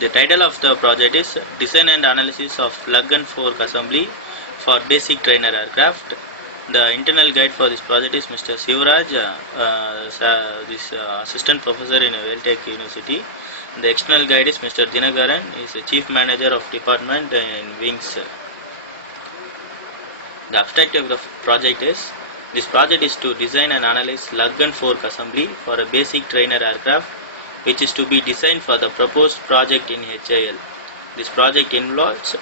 The title of the project is Design and Analysis of Lug and Fork Assembly for Basic Trainer Aircraft. The internal guide for this project is Mr. Sivaraj, Assistant Professor in Veltech University. The external guide is Mr. Dinagaran, he is the Chief Manager of Department in Wings. The objective of the project is, this project is to design and analyze lug and fork assembly for a basic trainer aircraft which is to be designed for the proposed project in HAL. This project involves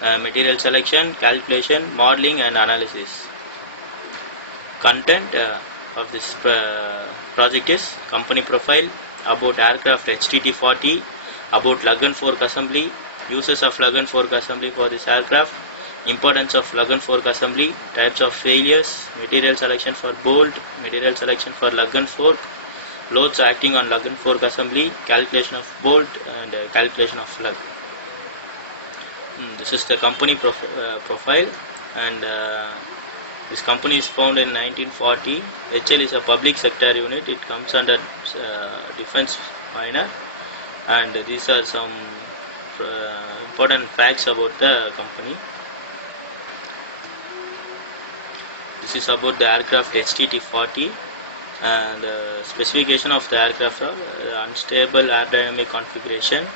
material selection, calculation, modeling and analysis. Content of this project is company profile, about aircraft HTT-40, about lug and fork assembly, uses of lug and fork assembly for this aircraft, importance of lug and fork assembly, types of failures, material selection for bolt, material selection for lug and fork, loads acting on lug and fork assembly, calculation of bolt and calculation of lug. This is the company profile, and this company is founded in 1940. HL is a public sector unit. It comes under defense minor, and these are some important facts about the company. This is about the aircraft HTT-40, and the specification of the aircraft are unstable aerodynamic configuration,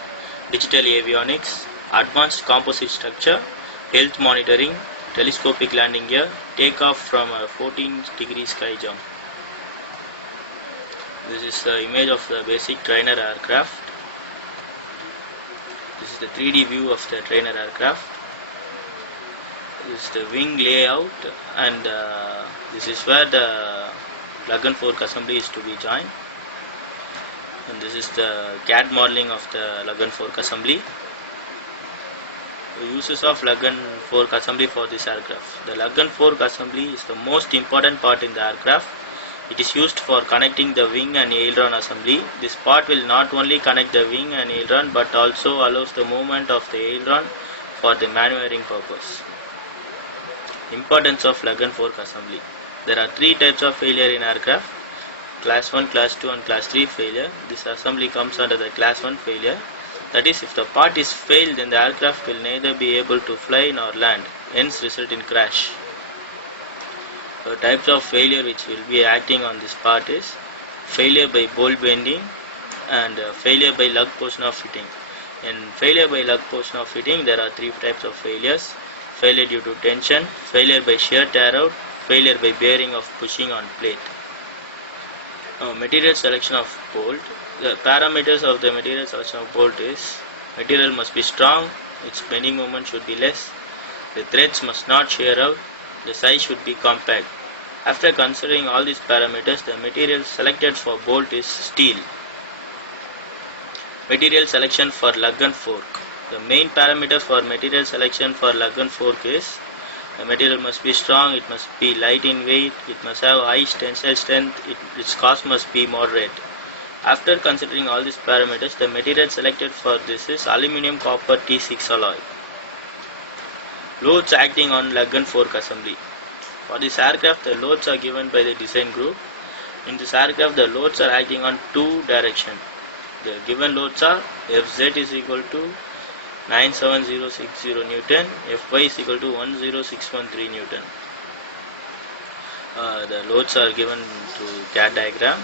digital avionics, advanced composite structure, health monitoring, telescopic landing gear, takeoff from a 14-degree sky jump. This is the image of the basic trainer aircraft. This is the 3D view of the trainer aircraft. This is the wing layout, and this is where the lug and fork assembly is to be joined. And this is the CAD modeling of the lug and fork assembly. The uses of lug and fork assembly for this aircraft. The lug and fork assembly is the most important part in the aircraft. It is used for connecting the wing and aileron assembly. This part will not only connect the wing and aileron but also allows the movement of the aileron for the maneuvering purpose. Importance of lug and fork assembly. There are three types of failure in aircraft: class 1, class 2 and class 3 failure. This assembly comes under the class 1 failure. That is, if the part is failed, then the aircraft will neither be able to fly nor land, hence result in crash. The types of failure which will be acting on this part is failure by bolt bending and failure by lug portion of fitting. In failure by lug portion of fitting, there are three types of failures: failure due to tension, failure by shear tear out, failure by bearing of pushing on plate. Material selection of bolt. The parameters of the material selection of bolt is: material must be strong, its bending moment should be less, the threads must not shear out, the size should be compact. After considering all these parameters, the material selected for bolt is steel. Material selection for lug and fork. The main parameter for material selection for lug and fork is: the material must be strong, it must be light in weight, it must have high tensile strength, its cost must be moderate. After considering all these parameters, the material selected for this is aluminum copper T6 alloy. Loads acting on lug and fork assembly. For this aircraft, the loads are given by the design group. In this aircraft, the loads are acting on two directions. The given loads are Fz is equal to 97060 Newton, Fy is equal to 10613 Newton. The loads are given through CAD diagram.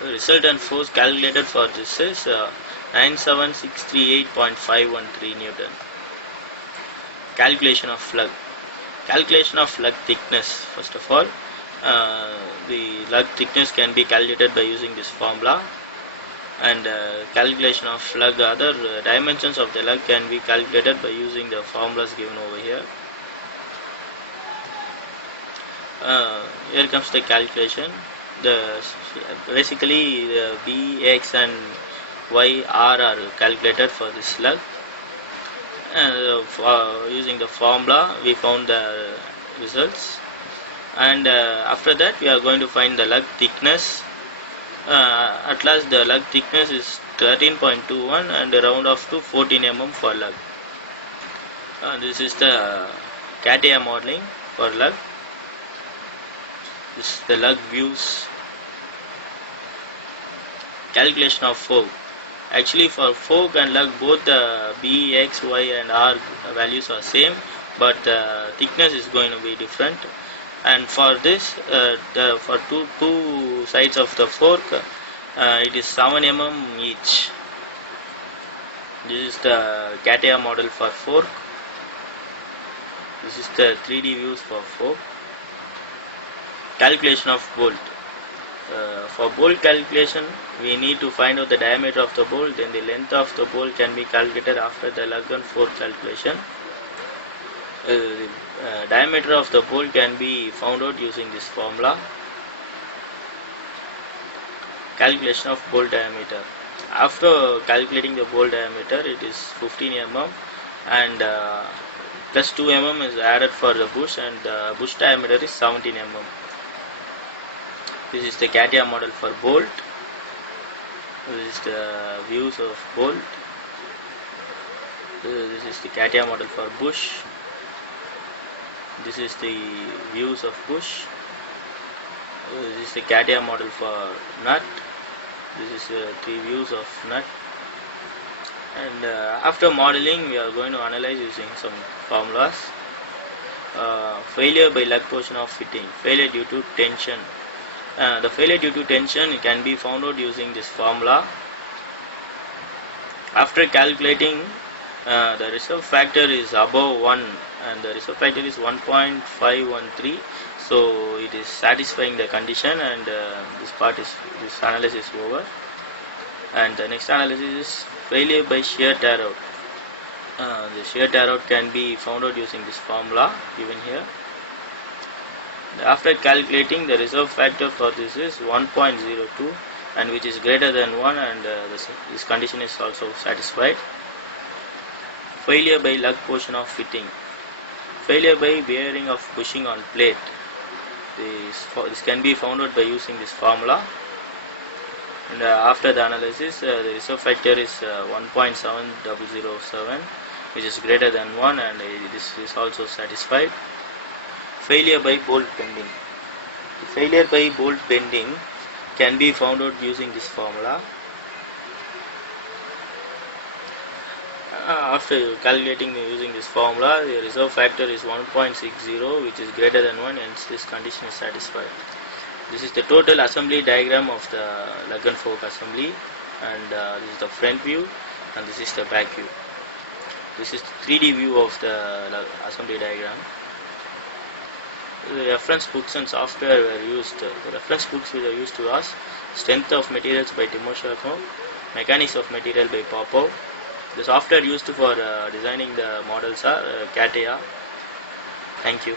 The resultant force calculated for this is 97638.513 Newton. Calculation of lug. Calculation of lug thickness. First of all, the lug thickness can be calculated by using this formula, and calculation of lug, other dimensions of the lug can be calculated by using the formulas given over here. Here comes the calculation. Basically the B, X and Y, R are calculated for this lug, and using the formula we found the results, and after that we are going to find the lug thickness. At last the lug thickness is 13.21 and round off to 14 mm for lug. This is the CATIA modeling for lug. This is the lug views. Calculation of fork. Actually for fork and lug both the B, X, Y and R values are same, but the thickness is going to be different. And for this for two sides of the fork it is 7 mm each. This is the CATIA model for fork. This is the 3D views for fork. Calculation of bolt. For bolt calculation, we need to find out the diameter of the bolt, then the length of the bolt can be calculated after the lug and fork calculation. Diameter of the bolt can be found out using this formula. Calculation of bolt diameter. After calculating the bolt diameter, it is 15 mm and plus 2 mm is added for the bush, and the bush diameter is 17 mm. This is the CATIA model for bolt. This is the views of bolt. This is the CATIA model for bush. This is the views of bush. This is the CATIA model for nut. This is the 3 views of nut. And after modeling, we are going to analyze using some formulas. Failure by lug portion of fitting. Failure due to tension. The failure due to tension can be found out using this formula. After calculating, the reserve factor is above 1 and the reserve factor is 1.513, so it is satisfying the condition, and this analysis is over. And the next analysis is failure by shear tear out. The shear tear out can be found out using this formula given here. After calculating, the reserve factor for this is 1.02, and which is greater than 1, and this condition is also satisfied. Failure by lug portion of fitting. Failure by bearing of bushing on plate. This can be found out by using this formula. And after the analysis, the reserve factor is 1.7007, which is greater than 1, and this is also satisfied. Failure by bolt bending. Failure by bolt bending can be found out using this formula. After calculating using this formula, the reserve factor is 1.60, which is greater than 1, and this condition is satisfied. This is the total assembly diagram of the lug and fork assembly, and this is the front view, and this is the back view. This is the 3D view of the assembly diagram. The reference books and software were used. The reference books were used to us: Strength of Materials by Timoshenko, Mechanics of Material by Popov. The software used for designing the models are CATIA. Thank you.